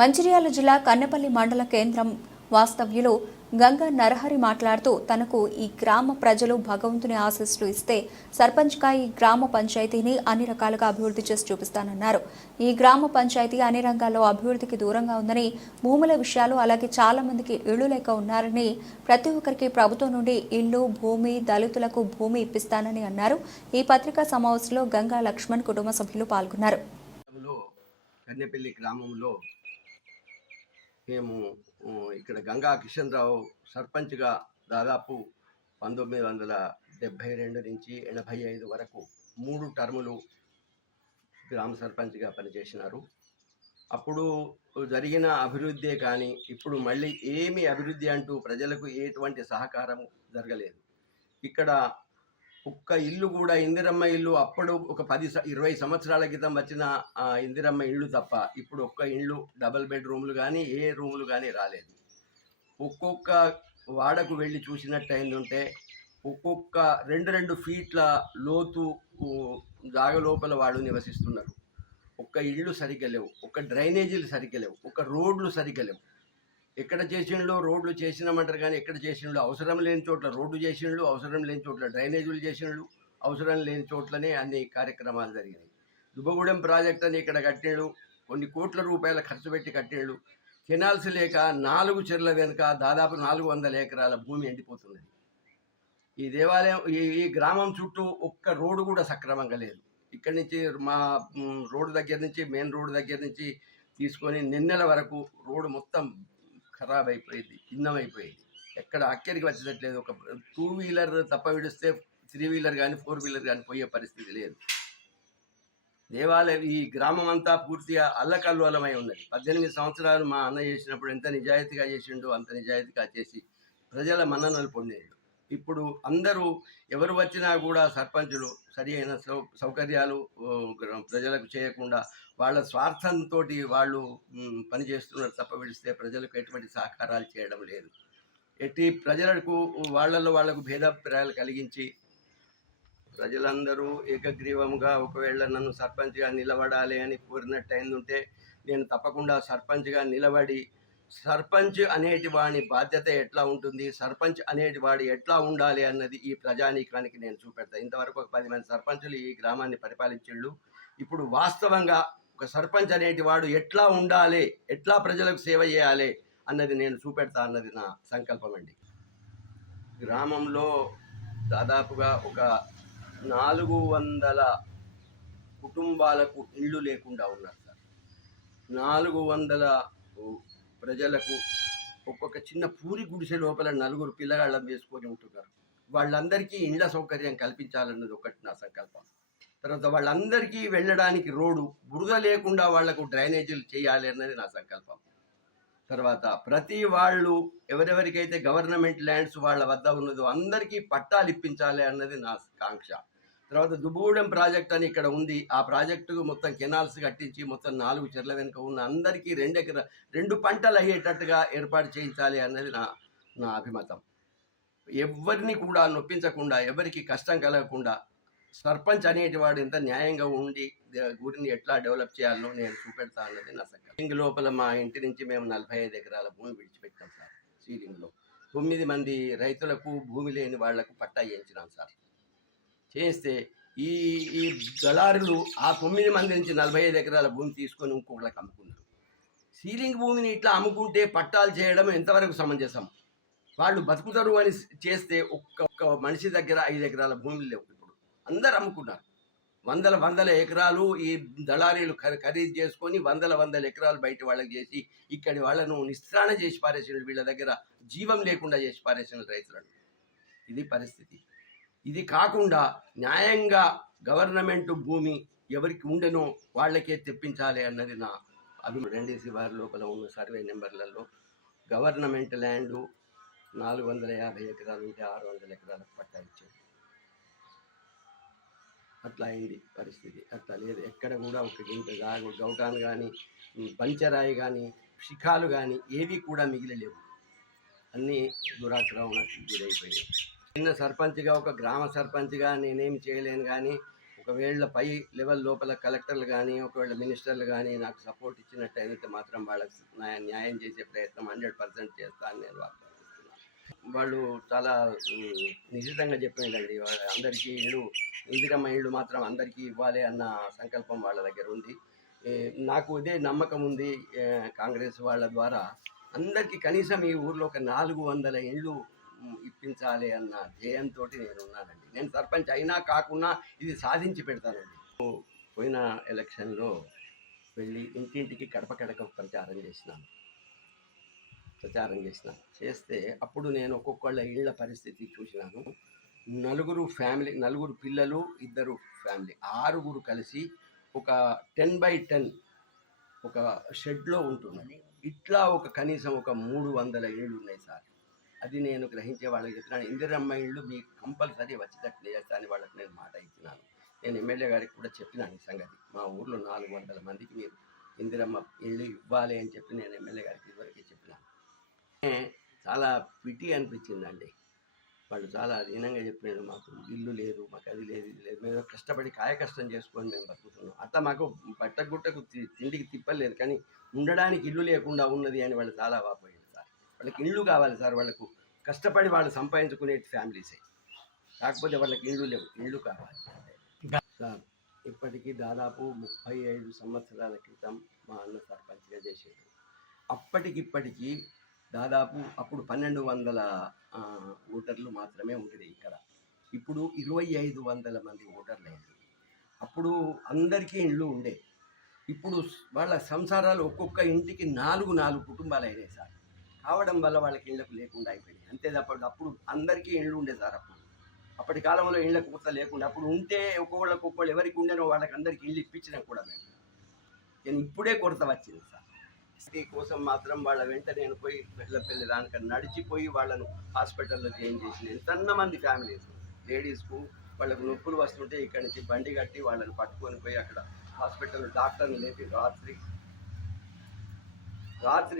మంచిర్యాల జిల్లా కన్నపల్లి మండల కేంద్రం వాస్తవ్యులు గంగా నరహరి మాట్లాడుతూ తనకు ఈ గ్రామ ప్రజలు భగవంతుని ఆశీస్సులు ఇస్తే సర్పంచ్గా ఈ గ్రామ పంచాయతీని అన్ని రకాలుగా అభివృద్ధి చేసి చూపిస్తానన్నారు. ఈ గ్రామ పంచాయతీ అన్ని రంగాల్లో అభివృద్ధికి దూరంగా ఉందని భూముల విషయాలు అలాగే చాలా మందికి ఇళ్ళు లేక ఉన్నారని ప్రతి ఒక్కరికి ప్రభుత్వం నుండి ఇల్లు భూమి దళితులకు భూమి ఇప్పిస్తానని అన్నారు. ఈ పత్రికా సమావేశంలో గంగా లక్ష్మణ్ కుటుంబ సభ్యులు పాల్గొన్నారు. కన్నెపల్లి గ్రామంలో మేము ఇక్కడ గంగా కిషన్ రావు సర్పంచ్గా దాదాపు పంతొమ్మిది వందల డెబ్భై రెండు నుంచి ఎనభై ఐదు వరకు మూడు టర్ములు గ్రామ సర్పంచ్గా పనిచేసినారు. అప్పుడు జరిగిన అభివృద్ధే కానీ ఇప్పుడు మళ్ళీ ఏమి అభివృద్ధి అంటూ ప్రజలకు ఎటువంటి సహకారం జరగలేదు. ఇక్కడ ఒక్క ఇల్లు కూడా ఇందిరమ్మ ఇల్లు అప్పుడు ఒక పది ఇరవై సంవత్సరాల క్రితం వచ్చిన ఇందిరమ్మ ఇల్లు తప్ప ఇప్పుడు ఒక్క ఇల్లు డబల్ బెడ్రూమ్లు కానీ ఏ రూములు కానీ రాలేదు. ఒక్కొక్క వాడకు వెళ్ళి చూసినట్టు అయిందంటే ఒక్కొక్క రెండు రెండు ఫీట్ల లోతు ఊ, జాగ లోపల వాళ్ళు నివసిస్తున్నారు. ఒక్క ఇళ్ళు సరిగ్గా లేవు ఒక డ్రైనేజీలు సరిగ్గా లేవు ఒక రోడ్లు సరిగ్గా లేవు. ఎక్కడ చేసిండ్లో రోడ్లు చేసినామంటారు కానీ ఎక్కడ చేసిండ్లు అవసరం లేని చోట్ల రోడ్డు చేసిండ్లు అవసరం లేని చోట్ల డ్రైనేజీలు చేసిండ్లు అవసరం లేని చోట్లనే అన్ని కార్యక్రమాలు జరిగినాయి. దుబ్బగూడెం ప్రాజెక్ట్ అని ఇక్కడ కట్టిండు కొన్ని కోట్ల రూపాయల ఖర్చు పెట్టి కట్టిండు కెనాల్స్ లేక నాలుగు చెర్ల వెనుక దాదాపు నాలుగు వందల ఎకరాల భూమి ఎండిపోతున్నది. ఈ దేవాలయం ఈ ఈ గ్రామం చుట్టూ ఒక్క రోడ్డు కూడా సక్రమంగా లేదు. ఇక్కడి నుంచి మా రోడ్డు దగ్గర నుంచి మెయిన్ రోడ్డు దగ్గర నుంచి తీసుకొని నిన్నెల వరకు రోడ్డు మొత్తం ఖరాబ్ అయిపోయింది భిన్నమైపోయింది ఎక్కడ అక్కడికి వచ్చేటట్లేదు. ఒక టూ వీలర్ తప్ప విడిస్తే త్రీ వీలర్ కానీ ఫోర్ వీలర్ కానీ పోయే పరిస్థితి లేదు. దేవాలయం ఈ గ్రామం అంతా పూర్తిగా అల్లకల్లోలమై ఉన్నది. పద్దెనిమిది సంవత్సరాలు మా అన్న చేసినప్పుడు ఎంత నిజాయితీగా చేసిండో అంత నిజాయితీగా చేసి ప్రజల మన్ననలు పొందేడు. ఇప్పుడు అందరూ ఎవరు వచ్చినా కూడా సర్పంచులు సరి అయిన సౌ సౌకర్యాలు ప్రజలకు చేయకుండా వాళ్ళ స్వార్థంతో వాళ్ళు పనిచేస్తున్నారు తప్ప విడిస్తే ప్రజలకు ఎటువంటి సహకారాలు చేయడం లేదు. ఎట్టి ప్రజలకు వాళ్ళలో వాళ్ళకు భేదాభిప్రాయాలు కలిగించి ప్రజలందరూ ఏకగ్రీవంగా ఒకవేళ నన్ను సర్పంచ్గా నిలబడాలి అని కోరినట్టు అయిందంటే నేను తప్పకుండా సర్పంచ్గా నిలబడి సర్పంచ్ అనేటి వాడి బాధ్యత ఎట్లా ఉంటుంది? సర్పంచ్ అనేటి వాడు ఎట్లా ఉండాలి అన్నది ఈ ప్రజానీకానికి నేను చూపెడతా. ఇంతవరకు ఒక పది మంది సర్పంచులు ఈ గ్రామాన్ని పరిపాలించిండు ఇప్పుడు వాస్తవంగా ఒక సర్పంచ్ అనేటి వాడు ఎట్లా ఉండాలి? ఎట్లా ప్రజలకు సేవ చేయాలి? అన్నది నేను చూపెడతా అన్నది నా సంకల్పం అండి. గ్రామంలో దాదాపుగా ఒక నాలుగు వందల కుటుంబాలకు ఇళ్ళు లేకుండా ఉన్నారు సార్. నాలుగు వందల ప్రజలకు ఒక్కొక్క చిన్న పూరి గుడిసె లోపల నలుగురు పిల్లగాళ్ళం వేసుకొని ఉంటున్నారు. వాళ్ళందరికీ ఇండ్ల సౌకర్యం కల్పించాలన్నది ఒకటి నా సంకల్పం. తర్వాత వాళ్ళందరికీ వెళ్ళడానికి రోడ్డు బురద లేకుండా వాళ్ళకు డ్రైనేజీలు చేయాలి అన్నది నా సంకల్పం. తర్వాత ప్రతి వాళ్ళు ఎవరెవరికైతే గవర్నమెంట్ ల్యాండ్స్ వాళ్ళ వద్ద ఉన్నదో అందరికీ పట్టాలు ఇప్పించాలి అన్నది నా కాంక్ష తర్వాత దుబ్బగూడెం ప్రాజెక్ట్ అని ఇక్కడ ఉంది. ఆ ప్రాజెక్టుకు మొత్తం కెనాల్స్ కట్టించి మొత్తం నాలుగు చెర్ల వెనుక ఉన్న అందరికీ రెండు ఎకర రెండు పంటలు అయ్యేటట్టుగా ఏర్పాటు చేయించాలి అన్నది నా నా అభిమతం. ఎవరిని కూడా నొప్పించకుండా ఎవరికి కష్టం కలగకుండా సర్పంచ్ అనేటివాడు ఇంత ఎంత న్యాయంగా ఉండి ద- ఎట్లా డెవలప్ చేయాలో నేను చూపెడతా అన్నది నా సంకల్పం. సీలింగ్ లోపల మా ఇంటి నుంచి మేము నలభై ఐదు ఎకరాల భూమి విడిచిపెట్టాం సార్ సీలింగ్లో. తొమ్మిది మంది రైతులకు భూమి లేని వాళ్ళకు పట్టా చేయించినాం సార్. చేస్తే ఈ ఈ దళారులు ఆ తొమ్మిది మంది నుంచి నలభై ఐదు ఎకరాల భూమి తీసుకొని ఇంకొకళ్ళకి అమ్ముకున్నారు సీలింగ్ భూమిని ఇట్లా అమ్ముకుంటే పట్టాలు చేయడం ఎంతవరకు సమంజసం? వాళ్ళు బతుకుతారు అని చేస్తే ఒక్క ఒక్క మనిషి దగ్గర ఐదు ఎకరాల భూములు లేవు ఇప్పుడు. అందరు అమ్ముకున్నారు. వందల వందల ఎకరాలు ఈ దళారీలు ఖరీ- ఖరీదు చేసుకొని వందల వందల ఎకరాలు బయట వాళ్ళకి చేసి ఇక్కడి వాళ్ళను నిస్త్రాణ చేసి పారేసిన వీళ్ళ దగ్గర జీవం లేకుండా చేసి పారేసిన రైతులను. ఇది పరిస్థితి. ఇది కాకుండా న్యాయంగా గవర్నమెంట్ భూమి ఎవరికి ఉండెనో వాళ్ళకే తెప్పించాలి అన్నది నా అభి రెండేసి వారి లోపల ఉన్న సర్వే నెంబర్లలో గవర్నమెంట్ ల్యాండ్ నాలుగు వందల యాభై ఎకరాలు ఉంటే ఆరు వందల ఎకరాలకు పట్టా ఇచ్చాడు అట్లా అయింది పరిస్థితి. అట్లా లేదు. ఎక్కడ కూడా ఒక గింట గౌకాన్ గౌటాన్ కానీ పంచరాయి కానీ శిఖాలు కానీ ఏవి కూడా మిగిలిలేవు. అన్నీ దురాక్రమణకు గురైపోయాయి చిన్న సర్పంచ్గా ఒక గ్రామ సర్పంచ్గా నేనేం చేయలేను కానీ ఒకవేళ పై లెవెల్ లోపల కలెక్టర్లు కానీ ఒకవేళ మినిస్టర్లు కానీ నాకు సపోర్ట్ ఇచ్చినట్టయితే మాత్రం వాళ్ళకి న్యాయం చేసే ప్రయత్నం హండ్రెడ్ పర్సెంట్ చేస్తాను నేను వాళ్ళు చాలా ఉమ్, నిశ్చితంగా చెప్పినండి అందరికీ ఇళ్ళు ఇందిరమ్మ ఇళ్ళు మాత్రం అందరికీ ఇవ్వాలి అన్న సంకల్పం వాళ్ళ దగ్గర ఉంది. నాకు ఇదే నమ్మకం ఉంది కాంగ్రెస్ వాళ్ళ ద్వారా. అందరికీ కనీసం ఈ ఊర్లో ఒక నాలుగు వందల ఇళ్ళు ఇప్పించాలి అన్న ధ్యేయంతో నేను ఉన్నానండి నేను సర్పంచ్ అయినా కాకుండా ఇది సాధించి పెడతానండి. పోయిన ఎలక్షన్లో వెళ్ళి ఇంటింటికి కడప కడక ప్రచారం చేసినాను. ప్రచారం చేసినాను. చేస్తే అప్పుడు నేను ఒక్కొక్కళ్ళ ఇళ్ళ పరిస్థితి చూసినాను. నలుగురు ఫ్యామిలీ నలుగురు పిల్లలు ఇద్దరు ఫ్యామిలీ ఆరుగురు కలిసి ఒక టెన్ బై టెన్ ఒక షెడ్లో ఉంటుంది ఇట్లా ఒక కనీసం ఒక మూడు వందల ఇళ్ళు ఉన్నాయి సార్. అది నేను గ్రహించే వాళ్ళకి చెప్తున్నాను. ఇందిరమ్మ ఇళ్ళు మీకు కంపల్సరీ వచ్చేటట్లు చేస్తానని వాళ్ళకి నేను మాట ఇచ్చినాను. నేను ఎమ్మెల్యే గారికి కూడా చెప్పినాను ఈ సంగతి. మా ఊర్లో నాలుగు వందల మందికి మీరు ఇందిరమ్మ ఇల్లు ఇవ్వాలి అని చెప్పి నేను ఎమ్మెల్యే గారికి ఇదివరకే చెప్పినాను చాలా పిటి అనిపించిందండి. వాళ్ళు చాలా అధీనంగా చెప్పినాడు మాకు ఇల్లు లేదు మాకు అది లేదు ఇది లేదు. మేము కష్టపడి కాయకష్టం చేసుకొని మేము బతుకుతున్నాం. అత్త మాకు బట్టగుట్టకు తి- తిండికి తిప్పలేదు. కానీ ఉండడానికి ఇల్లు లేకుండా ఉన్నది అని వాళ్ళు చాలా వాపోయింది వాళ్ళకి ఇళ్ళు కావాలి సార్ వాళ్ళకు కష్టపడి వాళ్ళు సంపాదించుకునే ఫ్యామిలీసే. కాకపోతే వాళ్ళకి ఇళ్ళు లేవు ఇళ్ళు కావాలి. సార్ ఇప్పటికీ దాదాపు ముప్పై ఐదు సంవత్సరాల క్రితం మా అన్న సర్పంచ్గా చేసేది అప్పటికిప్పటికీ దాదాపు అప్పుడు పన్నెండు వందల ఓటర్లు మాత్రమే ఉండేది ఇక్కడ. ఇప్పుడు ఇరవై ఐదు వందల మంది ఓటర్లు అయింది అప్పుడు అందరికీ ఇళ్ళు ఉండే. ఇప్పుడు వాళ్ళ సంసారాలు ఒక్కొక్క ఇంటికి నాలుగు నాలుగు కుటుంబాలు అయినాయి సార్. కావడం వల్ల వాళ్ళకి ఇళ్ళకు లేకుండా అయిపోయినాయి. అంతే తప్ప అప్పుడు అందరికీ ఇళ్ళు ఉండే సార్ అప్పుడు. అప్పటి కాలంలో ఇళ్ళకు కొత్త లేకుండా అప్పుడు ఉంటే ఒక్కొక్కళ్ళకి ఒక్కొక్కళ్ళు ఎవరికి ఉండేనో వాళ్ళకి అందరికీ ఇల్లు ఇప్పించినా కూడా మేము. నేను ఇప్పుడే కొరత వచ్చింది సార్. స్త్రీ కోసం మాత్రం వాళ్ళ వెంట నేను పోయి వెళ్ళపల్లి దానికన్నా నడిచిపోయి వాళ్ళను హాస్పిటల్లో జాయిన్ చేసిన ఎంతన్న మంది ఫ్యామిలీస్ లేడీస్కు వాళ్ళకు నొప్పులు వస్తుంటే ఇక్కడి నుంచి బండి కట్టి వాళ్ళని పట్టుకొని పోయి అక్కడ హాస్పిటల్ డాక్టర్ని లేపి రాత్రి రాత్రి